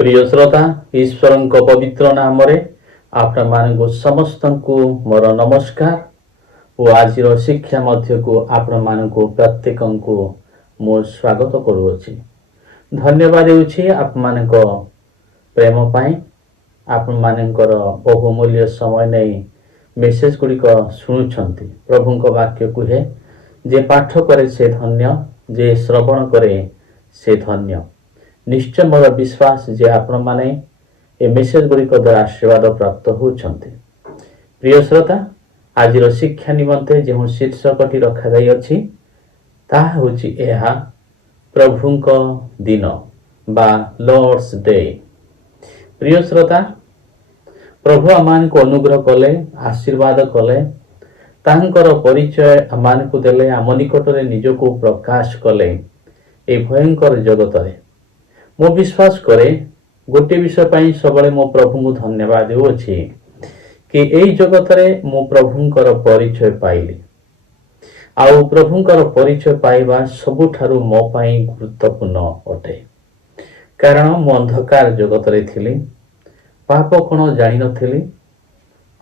प्रिय श्रोता ईश्वर पवित्र नाम आपण मान समस्त को मोर नमस्कार और आज शिक्षा मध्य को आपण मान प्रत्येक को मो स्वागत करुच्ची। धन्यवाद देउछि आप मान प्रेम पाई आपण मानकर बहुमूल्य समय नहीं मेसेज गुड़िक शुणुंट। प्रभु वाक्य कहे जे पाठ करे से धन्य, जे श्रवण करे से धन्य। निश्चय मोर विश्वास जे आपण माने ए मेसेज गुड़िक द्वारा आशीर्वाद प्राप्त होउछन्ति। प्रिय श्रोता आज शिक्षा निमंते जो शीर्षकटी रखा जाई अछि ताहा होछि एहा प्रभुंक दिन बा लॉर्ड्स डे। प्रिय श्रोता प्रभु आमान को अनुग्रह कले, आशीर्वाद कले, तांकर परिचय आमान को देले, आम निकटरे निजको प्रकाश कले ए भयंकर जगतरे। मो विश्वास करे गोटे विषय पाई सबले मो प्रभु को धन्यवाद देउछि कि एई जगतरे मो प्रभुंकर परिचय पाइली। आउ प्रभुंकर परिचय पाइबा सबुठारु मो पाई गुरुत्वपूर्ण अटे। कारण मो अंधकार जगतरे थिली, पाप कोन जानि नथिली,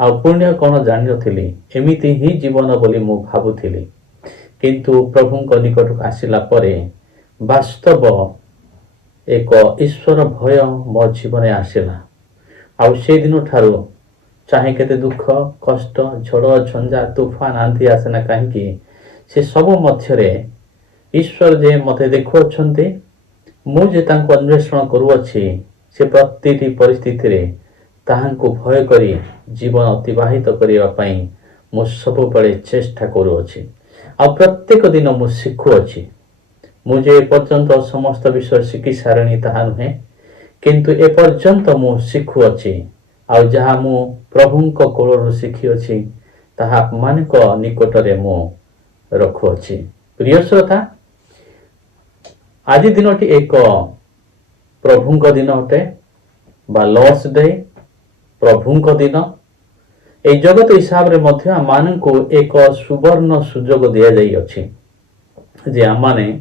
आ पुण्य कोन जानि नथिली। एमिति ही जीवन बोली मो भाबुथिली, किंतु प्रभुंक निकट आसिला परे वास्तव एक ईश्वर भय मो जीवन आसला। आउ से दिन ठारू चाहे केते दुख कष्ट झड़ झंझा तूफान आंधी आसेना कहीं से सब मध्यरे ईश्वर जे मते देखुअछन्ते, मुझे तांको अन्वेषण करुअछि, से प्रतिटी परिस्थिति रे ताहांको भय करी जीवन अतिबाहित करिवा पई मु सब बळे चेष्टा करुअछि। आ प्रत्येक दिन मु शिखुअछि। मुझे एपर्यंत समस्त विषय शिखी सारणी ताहा नुहे, किंतु एपर्यंत मु शिखुअछि। आ जहा मु प्रभुंक कोलरु शिखिअछि ताहा आपमानक निकटरे मु रखुअछि। प्रिय श्रोता आज दिनटी एक प्रभुंक दिन अटे बा लॉर्ड्स डे, प्रभुंक दिन। ए जगत हिसाब रे मध्य आमानकु एक सुवर्ण सुजोग दिया जाई अछि जे आमाने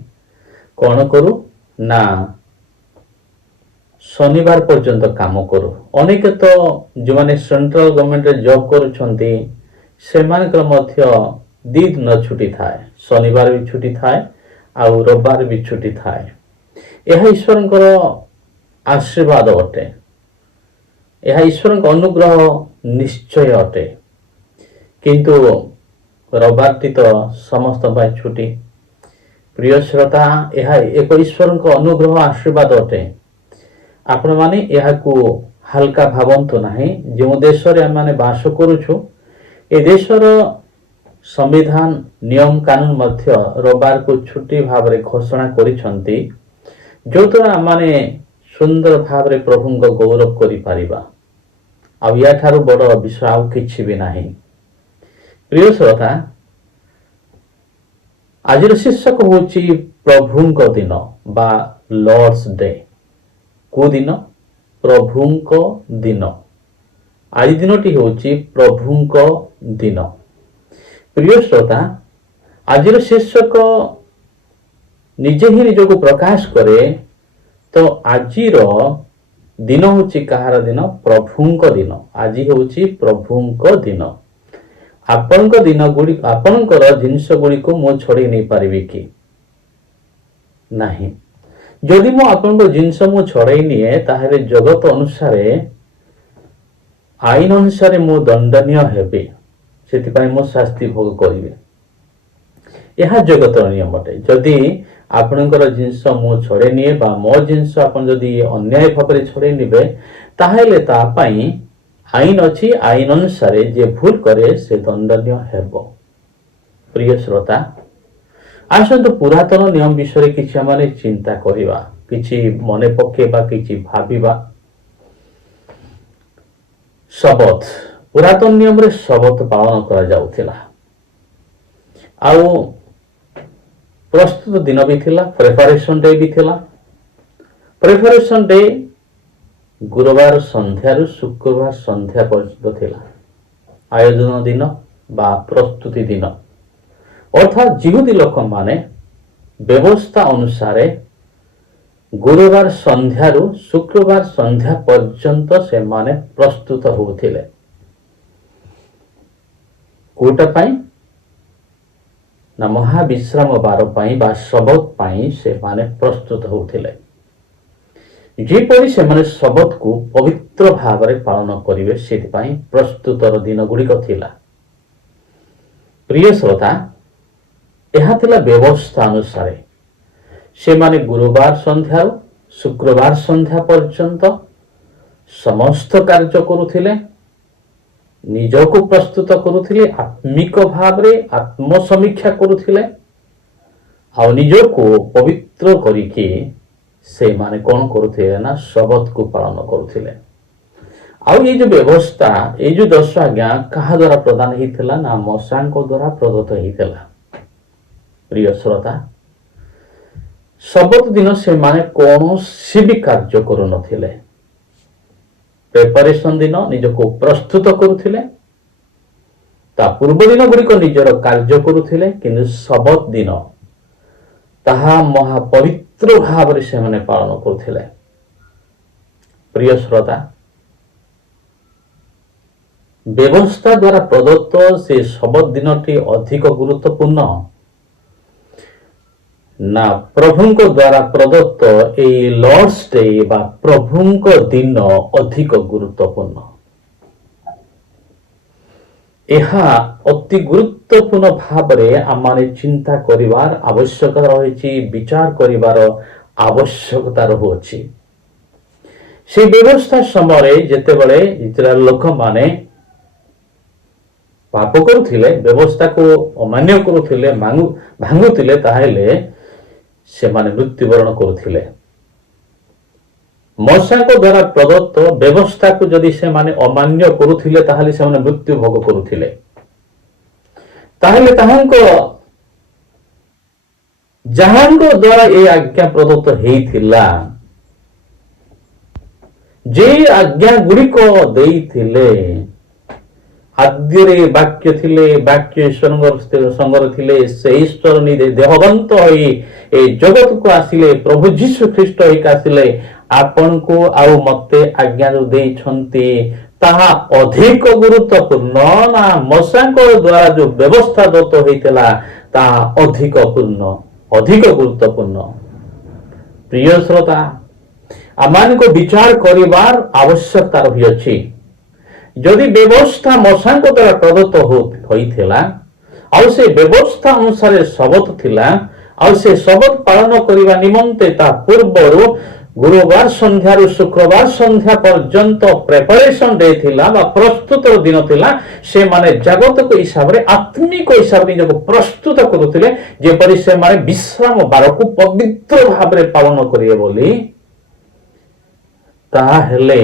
कौन करू ना शनिवार पर्यंत काम करू। अनेक तो जो माने सेंट्रल गवर्नमेंट रे जॉब करूछंती से मानकर मध्य दी दिन छुट्टी थाए, शनिवार भी छुट्टी थाए आ रविवार भी छुट्टी थाए। यह ईश्वरंकर आशीर्वाद अटे, यह ईश्वरंक अनुग्रह निश्चय अटे। किंतु रविवार टी तो समस्त भाई छुट्टी। प्रिय श्रोता यह एक ईश्वर अनुग्रह आशीर्वाद अटे। आपण माने यहाकू हल्का भावंतु नाही। जो देश रे माने बास करूछु ए देशर संविधान नियम कानून मध्य रविवार को छुट्टी भाव रे घोषणा करिसंती, जो द्वारा माने सुंदर भाव रे प्रभुंक गौरव करि पारिबा। आ या ठारू बड़ विषय आउ किछि भी नाही। प्रिय श्रोता आज शीर्षक होची प्रभुंक दिन बा लॉर्ड्स डे। को दिन? प्रभुंक दिन। आज दिनटी होची प्रभुंक दिन। प्रिय श्रोता आज शीर्षक निजे ही निज को प्रकाश करे तो आज दिन होची कहार दिन? प्रभुंक दिन। आज होची प्रभुंक दिन। आपनक दिन गुड़ी आपनकर जिनस गुड़ी को मो छड़ी नहीं पारिबे कि नहीं? जदि मो आपनक जिनस मो छड़ाई निए ताहेले जगत अनुसारे आईन अनुसारे मो दंडनीय हेबे, सेति पई मो शास्ति भोग करिवे। यह जगत नियम अटे। जदि आपनकर जिनस मो छड़े निए बा मो जिनस आपन जदि अन्याय भाबरे छड़े निबे ताहेले ता पई आईन अच्छी। आईन अनुसारे जे भूल करे से दंडनीय हेबो। प्रिय श्रोता आसंतु पुरातन नियम विषय किछि माने चिंता करिबा, किछि मने पकेबा, किछि भाबिबा। शबत पुरातन नियम रे शबत पालन करा जाउथिला। आउ प्रस्तुत दिन भी थिला, प्रिपरेशन डे भी थिला। प्रिपरेशन डे गुरुवार संध्यारु शुक्रवार संध्या पर्यंत थिला। आयोजन दिन बा प्रस्तुति दिन अर्थात जिहुदी लोक माने व्यवस्था अनुसार ଗୁରୁବାର ସନ୍ଧ୍ୟାରୁ ଶୁକ୍ରବାର ସନ୍ଧ୍ୟା ପର୍ଯ୍ୟନ୍ତ ସେମାନେ ପ୍ରସ୍ତୁତ ହେଉଥିଲେ। କୋଉଟା ପାଇଁ? ନା ମହାବିଶ୍ରାମ ବାର ପାଇଁ ବା ଶବତ ପାଇଁ ସେମାନେ ପ୍ରସ୍ତୁତ ହେଉଥିଲେ। ଯେପରି ସେମାନେ ଶବତକୁ ପବିତ୍ର ଭାବରେ ପାଳନ କରିବେ ସେଥିପାଇଁ ପ୍ରସ୍ତୁତର ଦିନ ଗୁଡ଼ିକ ଥିଲା। ପ୍ରିୟ ଶ୍ରୋତା, ଏହା ଥିଲା ବ୍ୟବସ୍ଥା ଅନୁସାରେ ସେମାନେ ଗୁରୁବାର ସନ୍ଧ୍ୟାରୁ ଶୁକ୍ରବାର ସନ୍ଧ୍ୟା ପର୍ଯ୍ୟନ୍ତ ସମସ୍ତ କାର୍ଯ୍ୟ କରୁଥିଲେ, ନିଜକୁ ପ୍ରସ୍ତୁତ କରୁଥିଲେ, ଆତ୍ମିକ ଭାବରେ ଆତ୍ମସମୀକ୍ଷା କରୁଥିଲେ, ଆଉ ନିଜକୁ ପବିତ୍ର କରିକି ସେମାନେ କଣ କରୁଥିଲେ ନା ଶବତକୁ ପାଳନ କରୁଥିଲେ। ଆଉ ଏଇ ଯୋଉ ବ୍ୟବସ୍ଥା, ଏଇ ଯୋଉ 10 ଆଜ୍ଞା କାହା ଦ୍ୱାରା ପ୍ରଦାନ ହେଇଥିଲା? ନା ମଶାଙ୍କ ଦ୍ୱାରା ପ୍ରଦତ୍ତ ହେଇଥିଲା। ପ୍ରିୟ ଶ୍ରୋତା, ଶବତ ଦିନ ସେମାନେ କୌଣସି ବି କାର୍ଯ୍ୟ କରୁନଥିଲେ। ପ୍ରିପାରେସନ ଦିନ ନିଜକୁ ପ୍ରସ୍ତୁତ କରୁଥିଲେ, ତା ପୂର୍ବ ଦିନ ଗୁଡ଼ିକ ନିଜର କାର୍ଯ୍ୟ କରୁଥିଲେ, କିନ୍ତୁ ଶବତ ଦିନ ତାହା ମହାପବିତ୍ର ଭାବରେ ସେମାନେ ପାଳନ କରୁଥିଲେ। ପ୍ରିୟ ଶ୍ରୋତା, ବ୍ୟବସ୍ଥା ଦ୍ୱାରା ପ୍ରଦତ୍ତ ସେ ଶବତ ଦିନଟି ଅଧିକ ଗୁରୁତ୍ୱପୂର୍ଣ୍ଣ ନା ପ୍ରଭୁଙ୍କ ଦ୍ୱାରା ପ୍ରଦତ୍ତ ଏହି ଲର୍ଡସ୍ ଡେ ବା ପ୍ରଭୁଙ୍କ ଦିନ ଅଧିକ ଗୁରୁତ୍ୱପୂର୍ଣ୍ଣ? ଏହା ଅତି ଗୁରୁତ୍ୱପୂର୍ଣ୍ଣ ଭାବରେ ଆମମାନେ ଚିନ୍ତା କରିବାର ଆବଶ୍ୟକତା ରହିଛି, ବିଚାର କରିବାର ଆବଶ୍ୟକତା ରହୁଅଛି। ସେ ବ୍ୟବସ୍ଥା ସମୟରେ ଯେତେବେଳେ ଇସ୍ରାଏଲ ଲୋକମାନେ ପାପ କରୁଥିଲେ, ବ୍ୟବସ୍ଥାକୁ ଅମାନ୍ୟ କରୁଥିଲେ, ଭାଙ୍ଗୁଥିଲେ, ତାହେଲେ ସେମାନେ ମୃତ୍ୟୁବରଣ କରୁଥିଲେ। ମଶାଙ୍କ ଦ୍ୱାରା ପ୍ରଦତ୍ତ ବ୍ୟବସ୍ଥାକୁ ଯଦି ସେମାନେ ଅମାନ୍ୟ କରୁଥିଲେ ତାହେଲେ ସେମାନେ ମୃତ୍ୟୁ ଭୋଗ କରୁଥିଲେ। ତାହେଲେ ଯାହାଙ୍କ ଦ୍ୱାରା ଏ ଆଜ୍ଞା ପ୍ରଦତ୍ତ ହେଇଥିଲା, ଯେ ଆଜ୍ଞା ଗୁଡ଼ିକ ଦେଇଥିଲେ, ଆଦ୍ୟରେ ବାକ୍ୟ ଥିଲେ, ବାକ୍ୟ ଈଶ୍ୱରଙ୍କ ସଙ୍ଗରେ ଥିଲେ, ସେ ଈଶ୍ୱର ନିଜେ ଦେହବନ୍ତ ହୋଇ ଏ ଜଗତକୁ ଆସିଲେ, ପ୍ରଭୁ ଯୀଶୁ ଖ୍ରୀଷ୍ଟ ହେଇକି ଆସିଲେ, ଆପଣଙ୍କୁ ଆଉ ମତେ ଆଜ୍ଞା ଯୋଉ ଦେଇଛନ୍ତି ତାହା ଅଧିକ ଗୁରୁତ୍ୱପୂର୍ଣ୍ଣ ନା ମଶାଙ୍କ ଦ୍ୱାରା ଯୋଉ ବ୍ୟବସ୍ଥା ଦତ୍ତ ହେଇଥିଲା ତାହା ଅଧିକ ଗୁରୁତ୍ୱପୂର୍ଣ୍ଣ? ପ୍ରିୟ ଶ୍ରୋତା, ଆମମାନଙ୍କୁ ବିଚାର କରିବାର ଆବଶ୍ୟକତା ରହିଅଛି। ଯଦି ବ୍ୟବସ୍ଥା ମଶାଙ୍କ ଦ୍ୱାରା ପ୍ରଦତ୍ତ ହୋଇଥିଲା, ଆଉ ସେ ବ୍ୟବସ୍ଥା ଅନୁସାରେ ଶବତ ଥିଲା, ଆଉ ସେ ଶବତ ପାଳନ କରିବା ନିମନ୍ତେ ତା ପୂର୍ବରୁ ଗୁରୁବାର ସନ୍ଧ୍ୟାରୁ ଶୁକ୍ରବାର ସନ୍ଧ୍ୟା ପର୍ଯ୍ୟନ୍ତ ପ୍ରିପାରେସନ ଡେ ଥିଲା ବା ପ୍ରସ୍ତୁତର ଦିନ ଥିଲା, ସେମାନେ ଜାଗତିକ ହିସାବରେ ଆତ୍ମିକ ହିସାବରେ ନିଜକୁ ପ୍ରସ୍ତୁତ କରୁଥିଲେ, ଯେପରି ସେମାନେ ବିଶ୍ରାମ ବାରକୁ ପବିତ୍ର ଭାବରେ ପାଳନ କରିବେ ବୋଲି। ତାହେଲେ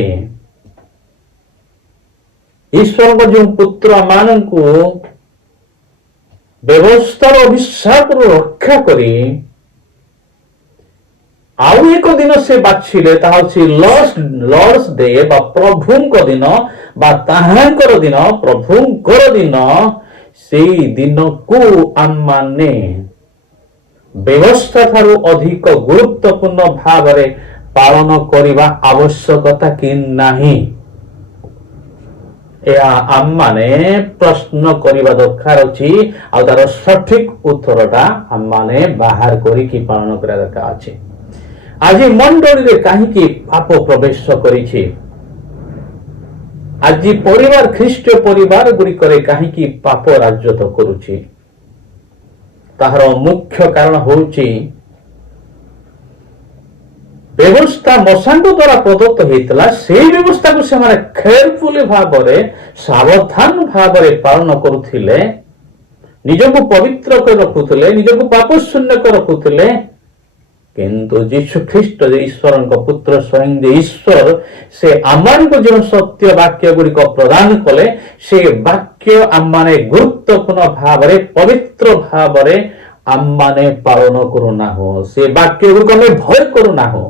ଈଶ୍ୱରଙ୍କ ଯେଉଁ ପୁତ୍ର ମାନଙ୍କୁ ବ୍ୟବସ୍ଥାର ଅଭିଶାପରୁ ରକ୍ଷା କରି ଆଉ ଏକ ଦିନ ସେ ବାଛିଲେ, ତାହା ହେଉଛି ଲର୍ଡସ୍ ଡେ ବା ପ୍ରଭୁଙ୍କ ଦିନ ବା ତାହାଙ୍କର ଦିନ, ପ୍ରଭୁଙ୍କର ଦିନ। ସେଇ ଦିନକୁ ଆମମାନେ ବ୍ୟବସ୍ଥା ଠାରୁ ଅଧିକ ଗୁରୁତ୍ୱପୂର୍ଣ୍ଣ ଭାବରେ ପାଳନ କରିବା ଆବଶ୍ୟକତା କି ନାହିଁ? ଏହା ଆମମାନେ ପ୍ରଶ୍ନ କରିବା ଦରକାର ଅଛି, ଆଉ ତାର ସଠିକ ଉତ୍ତରଟା ଆମମାନେ ବାହାର କରିକି ପାଳନ କରିବା ଦରକାର ଅଛି। ଆଜି ମଣ୍ଡଳୀରେ କାହିଁକି ପାପ ପ୍ରବେଶ କରିଛି? ଆଜି ପରିବାର, ଖ୍ରୀଷ୍ଟୀୟ ପରିବାର ଗୁଡ଼ିକରେ କାହିଁକି ପାପ ରାଜତ୍ୱ କରୁଛି? ତାହାର ମୁଖ୍ୟ କାରଣ ହେଉଛି ବ୍ୟବସ୍ଥା ମଶାଙ୍କ ଦ୍ୱାରା ପ୍ରଦତ୍ତ ହେଇଥିଲା, ସେଇ ବ୍ୟବସ୍ଥାକୁ ସେମାନେ କେୟାରଫୁଲି ଭାବରେ, ସାବଧାନ ଭାବରେ ପାଳନ କରୁଥିଲେ, ନିଜକୁ ପବିତ୍ର କରି ରଖୁଥିଲେ, ନିଜକୁ ପାପ ଶୂନ୍ୟ କରି ରଖୁଥିଲେ। କିନ୍ତୁ ଯୀଶୁ ଖ୍ରୀଷ୍ଟ ଯେ ଈଶ୍ୱରଙ୍କ ପୁତ୍ର, ସ୍ୱୟଂ ଯେ ଈଶ୍ୱର, ସେ ଆମମାନଙ୍କୁ ଯେଉଁ ସତ୍ୟ ବାକ୍ୟ ଗୁଡ଼ିକ ପ୍ରଦାନ କଲେ, ସେ ବାକ୍ୟ ଆମମାନେ ଗୁରୁତ୍ୱପୂର୍ଣ୍ଣ ଭାବରେ, ପବିତ୍ର ଭାବରେ ଆମମାନେ ପାଳନ କରୁନାହୁଁ। ସେ ବାକ୍ୟ ଗୁଡ଼ିକ ଆମେ ଭୟ କରୁନାହୁଁ।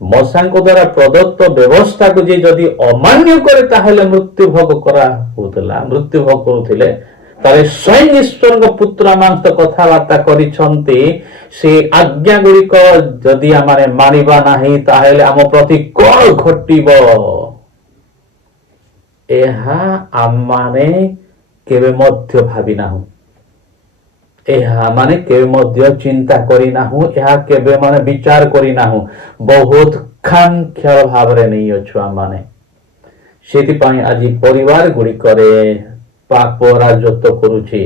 ମଶାଙ୍କ ଦ୍ୱାରା ପ୍ରଦତ୍ତ ବ୍ୟବସ୍ଥାକୁ ଯେ ଯଦି ଅମାନ୍ୟ କରେ ତାହେଲେ ମୃତ୍ୟୁ ଭୋଗ କରୁଥିଲେ। तारे स्वयं ईश्वर पुत्र आम सहित कथबार्ता करिसंती से आज्ञा गुड़िक जदि आमे मानिबा नाही ताहेले आम प्रति कौन घटिबो एहा आमाने केबे मध्य भाबी नाहु एहा माने केबे मध्य चिंता करी नाहु एहा केबे माने विचार करी नाहु बहुत खांख्याल भावरे नहीं अछु आमाने सेति पई आज परिवार गुडी करे पाप राजत्व करूची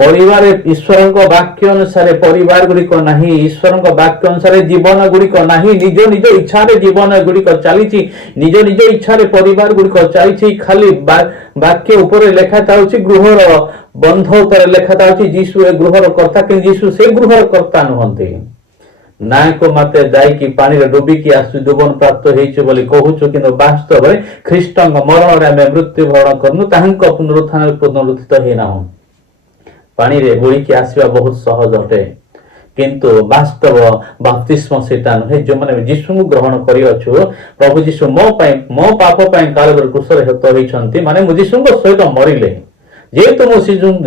परिवार ईश्वर वाक्य अनुसार परिवार गुड़िक नहीं ईश्वर वाक्य अनुसार जीवन गुड़िक नहीं निज निज इच्छा जीवन गुड़िक चली निज निज इच्छा परिवार गुड़िक चली खाली वाक्य उपर लेखा थाउची गृहर बंध उतर लेखा थाउची जीशु ए गृहर कर्ता कि जीशु से गृहर कर्ता नुहंती नायक मते जाइकी पानी रे डुबिकी आसु दुबन प्राप्त हेइछु बोली कहूछु किंतु वास्तव रे ख्रीष्टंग मरण रे हम मृत्यु भरण करनु ताहंक पुनरुत्थान पुनरुत्थित हे नाहु पानी रे बुड़ीकी आसवा बहुत सहज अटे किंतु वास्तव बपतिस्म सेटा नुहे जो माने यीशु को ग्रहण करि अछु प्रभु यीशु मो पाप पई कालवर क्रूसरे हेत होइछंती माने मु यीशु को सहित मरिले जेहेतु मु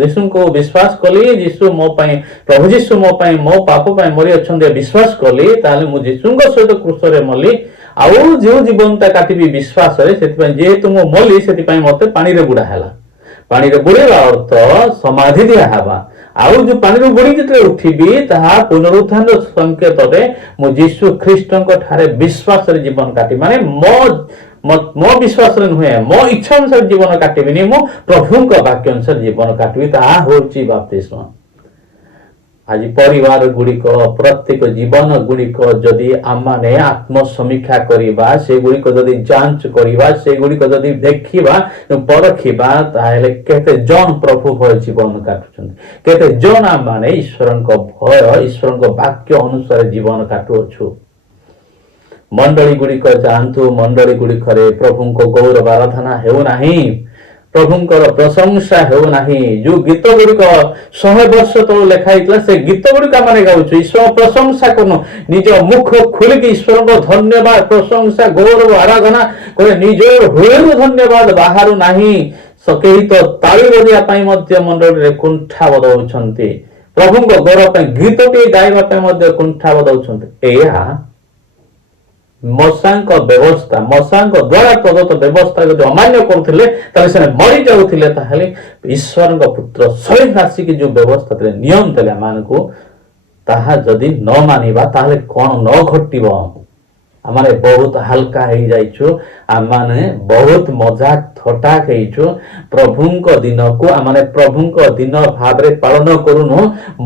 यीशु को विश्वास कली यीशु मो पई प्रभु यीशु मो पई मो पाप पई मरि अछंती विश्वास कली ताले मु यीशु को सहित क्रूसरे मली आउ जो जीवनता काटिबी विश्वास रे सेति पई जेहेतु मु मली सेति पई मते पानी रे बुडा हैला पानी रे बुड़ेला अर्थ समाधि दिया हवा आउ जो पानी रे बुड़ी जते उठिबी ताहा पुनरुत्थान संकेत रे मु यीशु ख्रीष्टंक ठारे विश्वास रे जीवन काटी माने मो विश्वास रे नुहे मो इच्छा अनुसार जीवन काटिबिनी मो प्रभुंक वाक्य अनुसार जीवन काटिबी ताहा होची बपतिस्म आज परिवार गुड़िक प्रत्येक जीवन गुड़िक जदि आमाने आत्म समीक्षा करिबा से गुड़िक जदि जांच करिबा से गुड़िक जदि देखिबा परखिबा ताहेले केते जन प्रभु भय जीवन काटुछन केते जन आमाने ईश्वरक भय ईश्वरक वाक्य अनुसार जीवन काटुछु मंडली गुड़िक जानतु मंडली गुड़िक रे प्रभुंक गौरव आराधना हेउ नाही प्रभुंकर प्रशंसा हो नाही जो गीत गुड़िक 100 वर्ष तो लेखाइतला से गीत गुड़िक माने गाउछु ईश्वर प्रशंसा करनो निज मुख खोल के ईश्वर को धन्यवाद प्रशंसा गौरव आराधना करे निज हृदय धन्यवाद बाहर नाही सकेही तो ताली बजिया पई मध्य मंडल रे कुंठा बदौछंती प्रभुंक गौरव पई गीत टे गाइबा पई मध्य कुंठा बदौछंती एहा मशांक व्यवस्था मशांक द्वारा प्रदत्त व्यवस्था यदि अमान्य करुथिले ताले से मरि जाउथिले ताहले ईश्वरक पुत्र स्वयं आसिक जो व्यवस्था तले नियम तले मानकु ताहा जदि न मानिबा ताहले कोन न घटिबो आमाने बहुत हल्का हे जाइछु आमाने बहुत मजाक थटा हेइछु प्रभुंक दिन को आमाने प्रभुंक दिन भाबरे पालन करूनु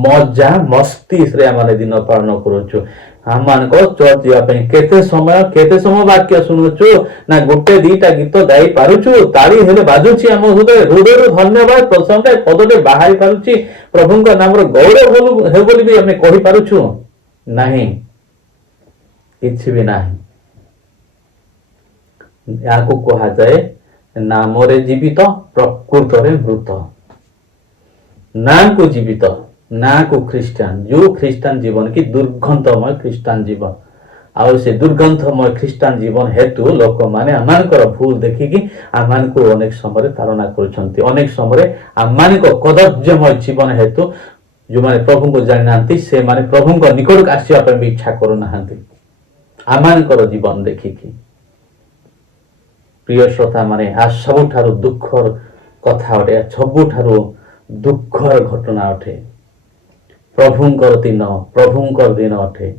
मजा मस्ती रे आमाने दिन पालन करूछु आमान को चर्च जिया पे केते समय वाक्य सुनुछु ना गुटे दीटा गीत गाई पारुछु ताली हेले बाजुछि हम हृदय हृदय धन्यवाद प्रशंसा पदटे बाहारी पारुछि प्रभुंक नाम रो गौरव हे बोली भी हमें कहि पारुछु नाही किछि भी नाही याको कहा जाए नाम रे जीवित प्रकृत रे मृत नाम को जीवित ना को ख्रिस्टान जो ख्रिस्टान जीवन की दुर्गंधमय ख्रिस्टान जीवन आउ से दुर्गंधमय ख्रिस्टान जीवन हेतु लोक माने आमानकर भूल देखिकी आमान को अनेक समय ताड़ना करछंती अनेक समय आमान को कदर्यमय जीवन हेतु जो माने प्रभु को जानि नांती से माने प्रभु को निकट आसीबा पे इच्छा करू नाहंती आमानकर जीवन देखिकी प्रिय श्रोता माने आ सबुठारु दुखर कथा अटे सबुठारु दुखर घटना अटे प्रभुंकर दिन अटे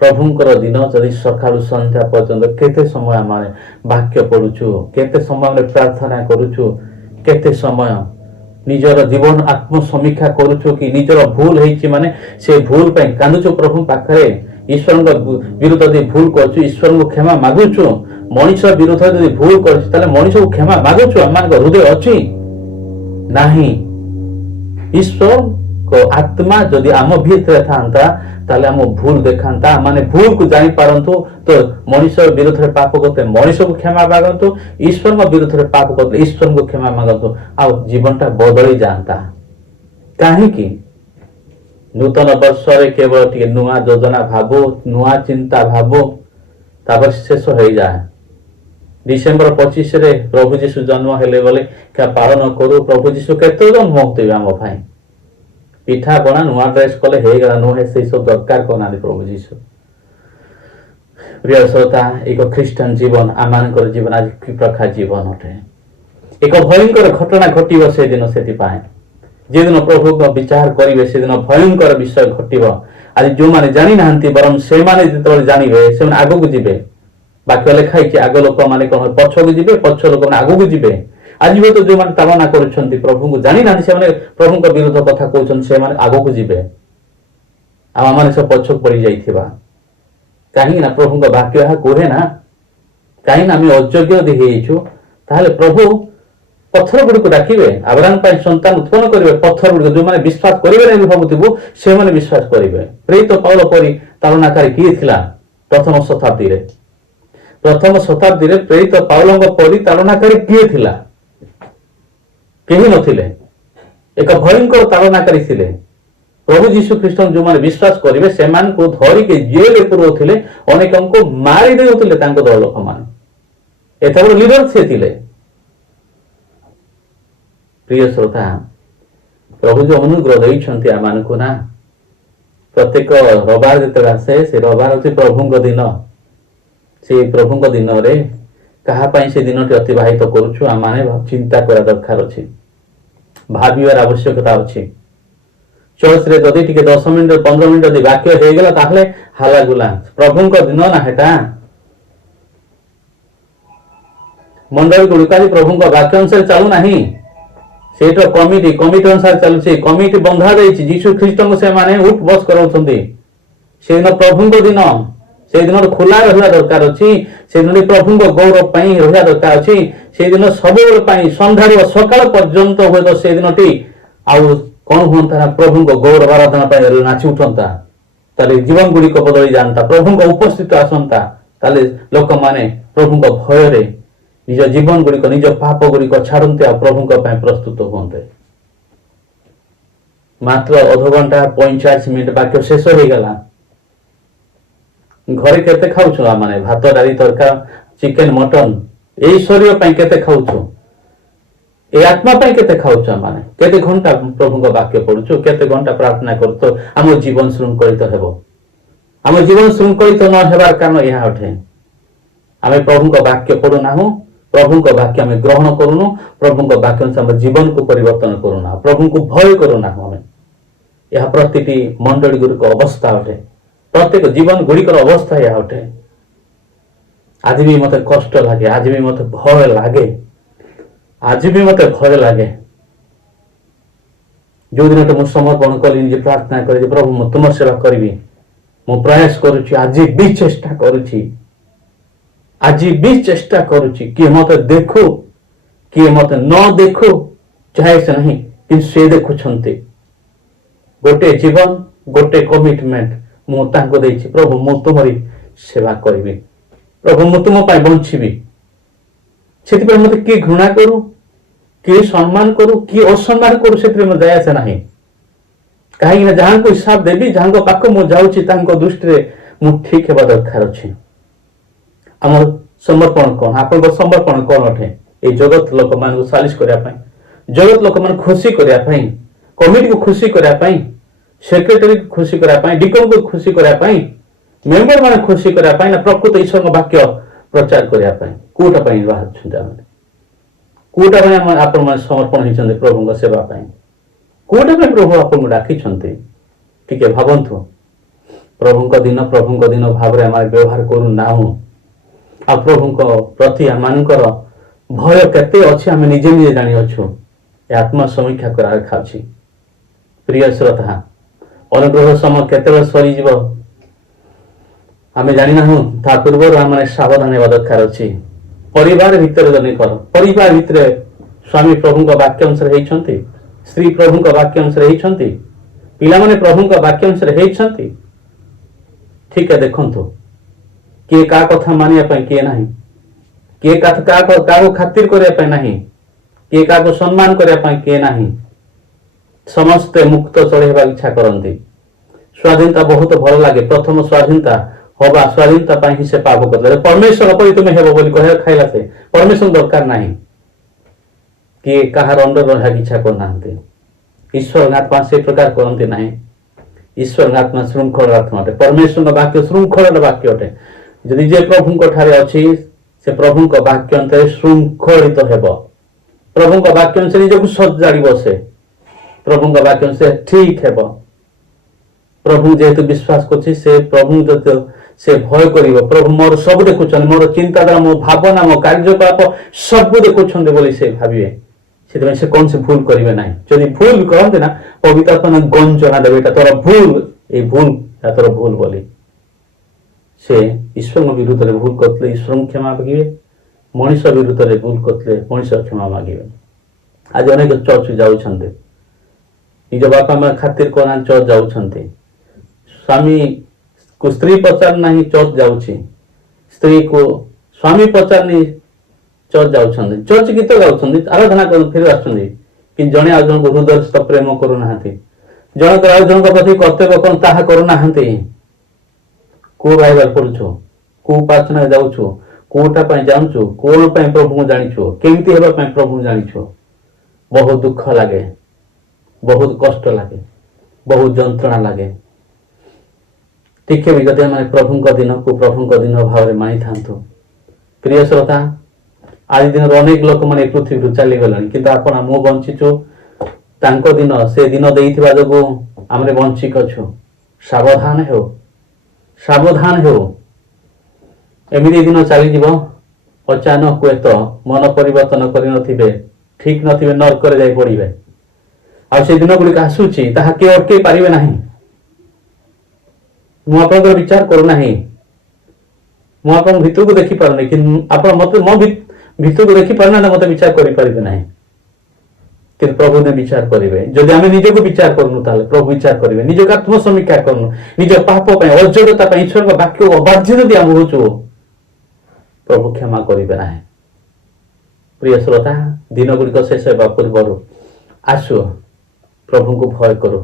प्रभुंकर दिन जदि सकाळु संध्या पर्यंत केते समय आमाने वाक्य पढुछु केते समय आमे प्रार्थना करूछु केते समय निजर जीवन आत्म समीक्षा करूछु कि निजर भूल हेछि माने से भूल पे कांदुछु प्रभु पाखरे ईश्वर विरुद्ध यदि भूल करछु ईश्वर को क्षमा मागुछु मनुष्य विरुद्ध यदि भूल करछु ताले मनुष्य को क्षमा मागुछु आमान हृदय अछि नाही ईश्वर को आत्मा जदि आम भीतर था ताले आम भूल देखांता माने भूल को जानी पारंतु तो मनुष्य विरुद्ध रे पाप करते मनुष्य को क्षमा मागंतु ईश्वर को विरुद्ध रे पाप करते ईश्वर को क्षमा मागंतु आ जीवनटा बदली जानता काहे कि नूतन वर्ष रे केवल टिके नुआ योजना भाबो नुआ चिंता भाबो तापर शेष हो जाए डिसेम्बर 25 रे प्रभु जीशु जन्म हेले बोले क्या पालन करू प्रभु जीशु केते जन्म होते आम भाई पिठा बना नुआ ड्रेस कले हे गला नुहे से सब दरकार कोना प्रभु जीशु प्रिय श्रोता एक ख्रीष्टान जीवन आमानकर जीवन आज कि प्रकार जीवन अटे एक भयंकर घटना घटिव से दिन से जे दिन प्रभु को विचार करेंगे से दिन भयंकर विषय घटिव आज जो मैंने जानी ना बरम से जो जानवे से आग को जीवे बाक्य लिखाई आग लोक मैंने कौन पछ को जीवे पछ लोक मैंने आग को जीवे आज भी तो जो मैंने ताड़ना कर प्रभु को जानी ना से प्रभु का विरोध कथा कहते से आग को जीवे आम सब पछ पड़ जाइए कहीं ना प्रभु का वाक्य कहे ना कहीं आम अयोग्य ताहले प्रभु पत्थर गुड़ी को डाकिबे अब्राहम संतान उत्पन्न करेंगे पत्थर गुड़ी जो मैंने विश्वास करेंगे भावुबू से मैंने विश्वास करेंगे प्रेरित पाउल परी ताड़नाकारी किए थिला प्रथम शताब्दी प्रेरित पाउल परी ताड़नाकारी किए थिला केही नथिले एक भयंकर ताड़नाकारी थिले प्रभु जीशु ख्रीष्ट जो मैंने विश्वास करेंगे से धरिक जेल पुरौले अनेक मारी देउथिले तांको दल लोक माने एत बड़ लीडर से थिले प्रिय श्रोता प्रभु जो अनुग्रह देइछन्ति आमानकु ना प्रत्येक रविवार जते आसे से रविवार होछि प्रभुଙ୍କ दिन से प्रभुଙ୍କ दिन रे कहा पई से दिनटी अतिबाहित करूछु आमाने चिंता करा दरकार अछि भाबिवार आवश्यकता अछि चर्च रे जदि टिके 10 मिनिट 15 मिनिट जदि वाक्य हे गेला ताहले हाला गुला प्रभुଙ୍କ दिन ना हेटा मंडल गुड़िका प्रभुଙ୍କ वाक्य अनुसार चालू नाही सेठ कमिटी अनुसार चलुचे कमिटी बंधा देछि जीशु ख्रीष्ट को से माने उठ बस करौछन्ति से दिन प्रभु को दिन से दिन खुला रहिया दरकार अछि से दिन प्रभु को गौरव पई रहिया दरकार अछि से दिन सब पई संध्यार सकाळ पर्यंत होय तो से दिनटी आउ कोन होंता प्रभु को गौरव आराधना पई नाचि उठंता ताले जीवन गुडी को बदली जानता प्रभु को उपस्थित आसंता ताले लोक माने प्रभु को भय रे निज जीवन गुड़िक निज पाप गुड़िक छाड़ते आ प्रभु प्रस्तुत होते मात्र अध घंटा 45 मिनिट वाक्य शेष हो गला घरे केते खाउछु आ माने भात डाली तरकार चिकन मटन एई शरीर पई केते खाउछु ए आत्मा पई केते खाउछु आ माने केते घंटा प्रभु को वाक्य पढुछु केते घंटा प्रार्थना करतो हम जीवन श्रृंखलित हेबो हम जीवन श्रृंखलित न हेबार कारण यह अठे आमे प्रभु को वाक्य पढु नाहु प्रभु को वाक्य आम ग्रहण करूनु प्रभु को वाक्य अनुसार जीवन को परिवर्तन करूना प्रभु को भय करूना हमें यह प्रतिटी मंडली गुड़िक अवस्था अटे प्रत्येक जीवन गुड़िकर अवस्था यह अटे आज भी मत कष्ट लगे आज भी मत भय लगे आज भी मत भय लगे जो दिन मुझे समर्पण कली प्रार्थना कर प्रभु मु तुम सेवा करी मु प्रयास करुच्ची आज भी चेष्टा करुच्ची आज भी चेष्टा करुच्ची किए मत देखो किए मत न देखो चाहे से नहीं कि से देखुछन्ते गोटे जीवन गोटे कमिटमेंट मु तांको देछि प्रभु मु तुमरी सेवा करिबी प्रभु मु तुम पाई बंचिबी सेति पर मते की घृणा करू की सम्मान करू की असम्मान करू सेति में दया से नहीं कहीं ना जहां को हिसाब देबी जहां को पाको मु जाउची तांको दृष्टि रे मु ठीक हेबा दरकार अछि आम समर्पण कौन आपण समर्पण कौन अटे ये जगत लोक मान सालिश करने जगत लोक मान खुशी करने कमिटी को खुशी करने सेक्रेटरी को खुशी करने डिकन को खुशी करने मेंबर मान खुशी करने ना प्रकृत ईश्वर वाक्य प्रचार करने कोटा बाहर कोटा आपण मान समर्पण होती प्रभु सेवा कोटा प्रभु आपको डाकी टी भावतु प्रभु दिन भाव में व्यवहार करू ना आ प्रभु प्रति आमर भय केते अच्छे आम निजे निजे जानी अच्छु आत्मा समीक्षा करा खाऊँ प्रिय श्रोता अनुग्रह समय केते सरी आम जानी ना ता पूर्व आम सावधान होगा दरकार अच्छी परिवार भितर जनेकर परिवार भितर स्वामी प्रभु वाक्य अनुसार होती स्त्री प्रभु वाक्य अनुसार होती पिला माने प्रभु वाक्य अनुसार होती ठीक है देखंतु किए का कथा मानिया किए ना किए का खातिर करने नहीं किए का सम्मान करने किए ना समस्ते मुक्त चढ़ेबा इच्छा करती स्वाधीनता बहुत भल लगे प्रथम स्वाधीनता हवा स्वाधीनता ही से पाप कर परमेश्वर परी तुम्हें हेब बोली कह खाइला से परमेश्वर दरकार नहीं कि कहार अंडर रहा इच्छा करना ईश्वर आत्मा से प्रकार करते नहीं ईश्वर आत्मा श्रृंखल आत्मा अटे परमेश्वर वाक्य श्रृंखल वाक्य अटे जदि जे प्रभु ठारे अच्छी से प्रभु वाक्य अंतर श्रृंखलित हेब प्रभु वाक्य अनुसार निजक सजाड़ बसे प्रभु वाक्य अनुसार ठीक हेब प्रभु जेहेतु विश्वास कर से प्रभु से भय कर प्रभु मोर सब देखुं मोर चिंताधारा मो भावना मो कार्यकलाप सब देखुं बोली से भावे से कौन से भूल करेंगे ना जदि भूल करते ना पवित्र आत्मा गंजना देवे तोर भूल ये भूल तोर भूल बोली से ईश्वर विरुद्ध में भूल करते ईश्वर क्षमा मागे मनीष विरुद्ध में भूल करते मनीष क्षमा मागे आज अनेक चर्च जाऊँ निज बापा माँ खातिर कौन चर्च जाऊँ स्वामी को स्त्री पचार ना चर्च जाऊँ स्त्री को स्वामी पचारनी चर्च जाऊँ चर्च गीत गाँव आराधना कर फिर कि जड़े आज जन को हृदय प्रेम करूना जन आज जन प्रति कर्तव्य कौन ताहा करूना को बाइबल पढ़ुछु को उपासना जाऊछु कोटा जाऊछु कौन प्रभु जानिछु केमती हेबा प्रभु जानिछु बहुत दुख लगे बहुत कष्ट लगे बहुत जंत्रणा लगे ठीक भी जदि आम प्रभु दिन को प्रभु दिन भाव मानि था प्रिय श्रोता आज दिन अनेक लोक मैंने पृथ्वी चली गले कि मु बंचीचु दिन से दिन देइथिबा जगु आमरे बंचिक अछु सावधान हो सावधान हो एमती दिन चली जीव अचानक हुए तो मन परिवर्तन कर नथिबे ठीक नथिबे नरक रे जाई पड़िबे आ से दिन गुड़िक आसुची ताहा के अटके पारिबे नाही मु आपन विचार करू नाही मु आपन भितर को देखि पारने कि आपन मते मो भितर को देखि पारना ना मते विचार करि पारिबे नाही कि प्रभु ने विचार करेंगे जदि आम निजक विचार करूँ प्रभु विचार करेंगे निजक आत्मसमीक्षा करूँ निज पाप अयोग्यता ईश्वर वाक्य अबाध्य जदि आम हो प्रभु क्षमा करेंगे ना प्रिय श्रोता दिन गुड़िक शेष होगा पूर्व आसु प्रभु को भय करो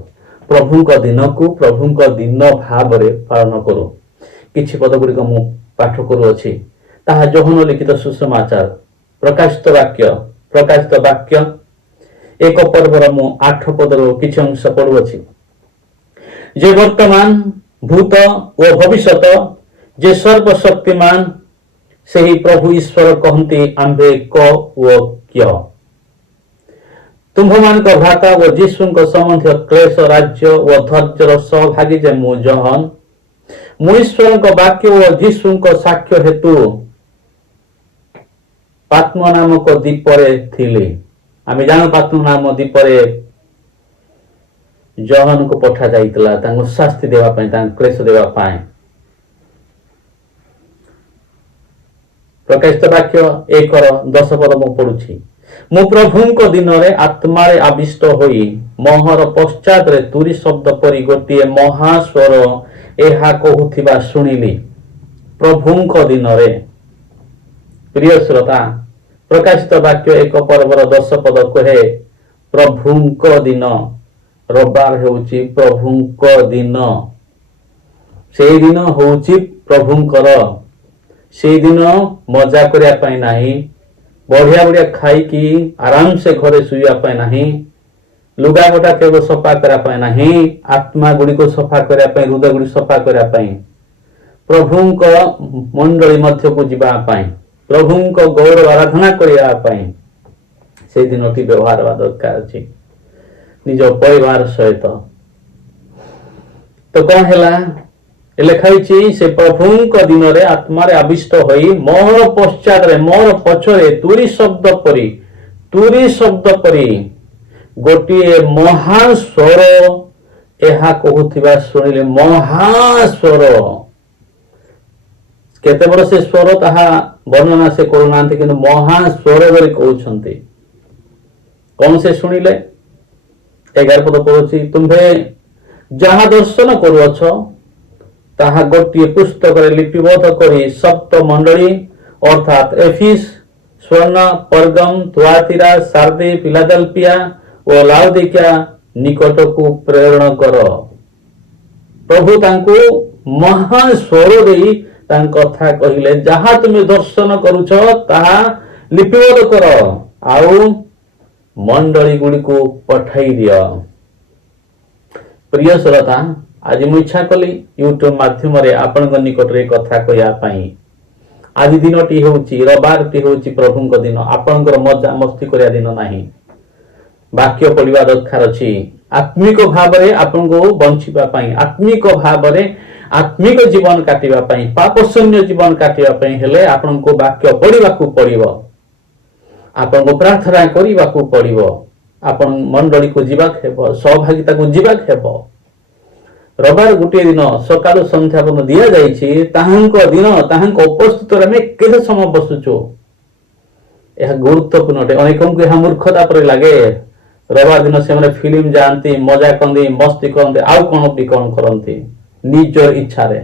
प्रभु दिन को प्रभु दिन भाव पालन करो किछि पद गुड़िक मु पाठ करुअछि ताहा जोहन लिखित सुसमाचार प्रकाशित वाक्य एक पर्वर मु 8 पदर किछि अंश पढ़ुअछि जे वर्तमान भूत और भविष्यत जे सर्वशक्तिमान से ही प्रभु ईश्वर कहती आंबे क वो क्य तुम्भमान का भ्राता व जीशु संबंधी क्लेश राज्य व धैर्यर सहभागी जे मु जहन मु ईश्वर वाक्य व जीशु साक्ष्य हेतु पात्म नामक दीपरे थिली आम जान पात्म नाम दीपरे जहन को पठा जाइतला शास्ति देवाई क्लेश देवाई प्रकाशित वाक्य 1:10 पद मु पढ़ुछि मु प्रभु दिन आत्मा आविष्ट होई मोहर पश्चात तुरी शब्द परी गोटे महास्वर एहा कहूथिबा सुनिली प्रभु दिन प्रिय श्रोता प्रकाशित वाक्य 1 पर्वर 10 पद कहे प्रभु दिन रविवार होउछि प्रभु दिन से दिन होउछि प्रभुंकर से दिन मजा करिया पाई नाही बढ़िया बढ़िया खाई की आराम से घरे सुइया पाई नाही लुगा गोटा केवल सफा करा पाई नाही आत्मा गुड़ी को सफा करिया पाई हृदय गुड़ी सफा करिया पाई प्रभुंक मंडली मध्य को जीवा पाई प्रभुंक गौरव आराधना करिया पाई से दिनटी व्यवहार हवा दरकार अछि निज परिवार सहित तो कौन है लिखाई से प्रभु दिन में आत्मा आविष्ट होई मोर पश्चात मोर पछरे तुरी शब्द परी गोटे महास्वर एहा कहूथिबा सुनिले महास्वर केते बड़ से स्वर ताहा वर्णना से करूना कि महास्वर बोली कहउछंती कौन से सुनिले 11 पद पढ़ुछि तुम्हे जहाँ दर्शन करुअछ ताहा गोटे पुस्तक लिपिबद्ध करी सप्त मंडली अर्थात एफिस स्वर्ण परगम थुआतीरा सार्दी फिलाडेल्फिया और लाउदिकिया निकट को प्रेरण कर प्रभु तांको महान स्वर देई तांक कथा कहिले जहा तुमे दर्शन करूछ ताहा लिपिबद्ध कर आउ मंडली गुडी को पठाई दियो। प्रिय श्रोता आज मु इच्छा कली यूट्यूब माध्यम रे आपन निकट रे कथा कहया पई। आज दिनटी होउची रविवारटी होउची प्रभुଙ୍କ दिन आपनकर मजा मस्ती करिया दिन नाही। वाक्य पढ़िबा दरकार अछि आत्मिक भाव रे आपनको बंचिबा पई आत्मिक भाव रे आत्मिक जीवन काटिबा पई पाप शून्य जीवन काटिबा पई हेले आपनको वाक्य पढ़िबा को पड़िबो आपनको प्रार्थना करिबा को पड़िबो आपन मंडली को जीवाक हेबो सहभागिता को जीवाक हेबो। रविवार गोटे दिन सकाल संध्या बन दिया जाइछि ताहांक दिन ताहांक उपस्थित रे में केते समय बसुचो यह गुरुत्वपूर्ण अटे। अनेकों को यह मूर्खता पर लागे रविवार दिन से माने फिल्म जानती मजा करती मस्ती करते आउ कोन भी कोन करती निजर इच्छा रे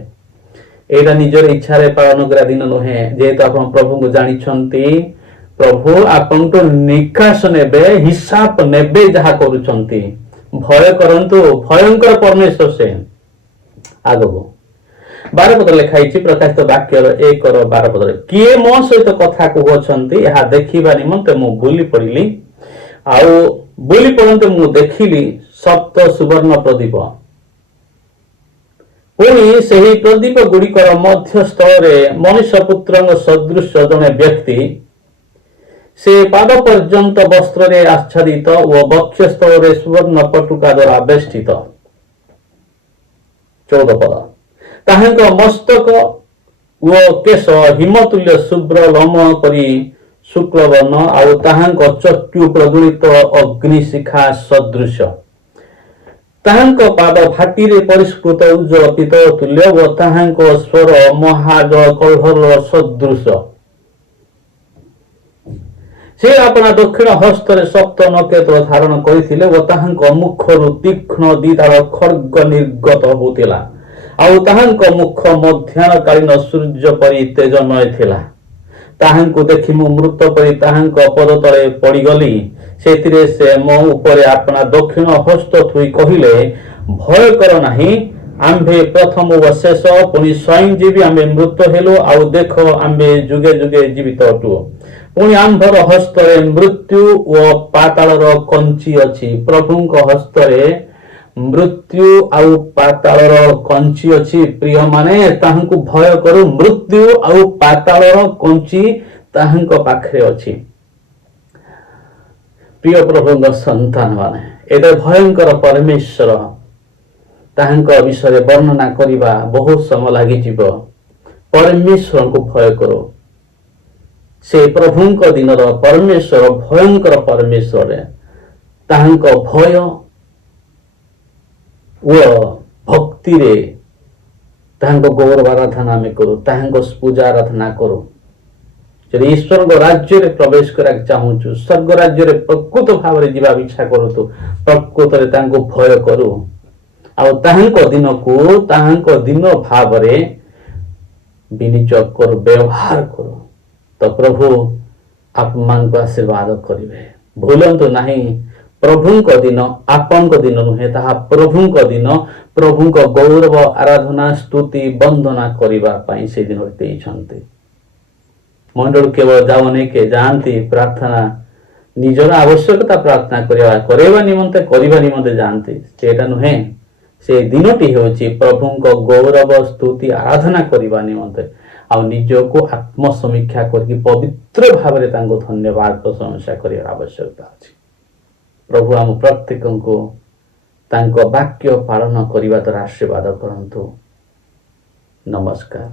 एटा निजर इच्छा रे पालन करा दिन नहे जेहेतु आपण प्रभु को जानि छंती प्रभु आपन तो निकास नेबे हिसाब नेबे जहा करूछंती भय करंतु भयंकर परमेश्वर से आगबो 12 पद लिखाई प्रकाशित वाक्य 1:12 पद किए मो सहित कथा कहउछंती यहा देखिबा निमंते मु बुली पड़िली आउ बुली पड़ते मु देखिली सप्त सुवर्ण प्रदीप पुणी सही प्रदीप गुड़िकर मध्य स्थल मनुष्य पुत्र सदृश जने व्यक्ति से पाद पर्यंत वस्त्र रे आच्छादित व वक्ष स्थल रे सुवर्ण पटुका द्वारा बेष्टित। 14 पद ताहांक मस्तक व केश हिमतुल्य शुभ्र लम परी शुक्ल वर्ण आउ ताहांक चक्षु प्रज्वलित अग्निशिखा सदृश ताहांक पाद फाटी रे परिष्कृत उज्ज्वल पीतल तुल्य व ताहांक स्वर महाजल कौहल सदृश से अपना दक्षिण हस्त रे सप्त नक्षत्र धारण करिथिले व ताहांक मुखरु तीक्ष्ण दिदार खड्ग निर्गत होतिला आउ ताहांक मुख मध्याह्न कालीन सूर्य परि तेजमय थिला। ताहांको देखि मु मृत परि ताहांक पद तळे पड़ी गली सेतिरे से मो ऊपर अपना दक्षिण हस्त थुई कहिले भय कर नाही आम्भे प्रथम व शेष पुनि स्वयं जीवी आम्भे मृत हेलो आउ देखो आम्भे जुगे जुगे जीवित अटु पुनि आम्भर हस्त रे मृत्यु व पातालर कंची अछि प्रभुंक हस्त रे मृत्यु आउ पातालर कंची अछि प्रिय माने ताहांकु भय करू मृत्यु आउ पातालर कंची ताहांक पाखरे अछि। प्रिय प्रभुंक संतान माने एते भयंकर परमेश्वर ताहांक विषय वर्णना करिबा बहुत समय लागि जिवो परमेश्वर को भय करो से प्रभुंक दिनर परमेश्वर भयंकर परमेश्वर ताहांक भय व भक्ति रे ताहांक गौरव आराधना में करो ताहांक पूजा आराधना करो जदि ईश्वर राज्य रे प्रवेश करा चाहूछु स्वर्ग राज्य रे प्रकृत भाव रे जीवा इच्छा करो तो प्रकृत रे ताहांक भय करो आ ताहांक दिन भाव रे विनिचक कर व्यवहार करो तो प्रभु आप मान को आशीर्वाद करिवे। भूलंतु नहीं प्रभुंक दिन आपनक दिन नुहे ताहा प्रभुंक दिन प्रभुंक गौरव आराधना स्तुति वंदना करिबा पई से दिन देइछन्ते। मंडल केवल जावने के जानती प्रार्थना निजर आवश्यकता प्रार्थना करिबा निमंते जानती सेटा नुहे से दिनटी होची प्रभुंक गौरव स्तुति आराधना करिबा निमंते आ निज को आत्मसमीक्षा करके पवित्र भाव रे तांको धन्यवाद प्रशंसा करिया आवश्यकता अछि। प्रभु हम प्रत्येक को तांको वाक्य पालन करिबा द्वारा आशीर्वाद करंतु। नमस्कार।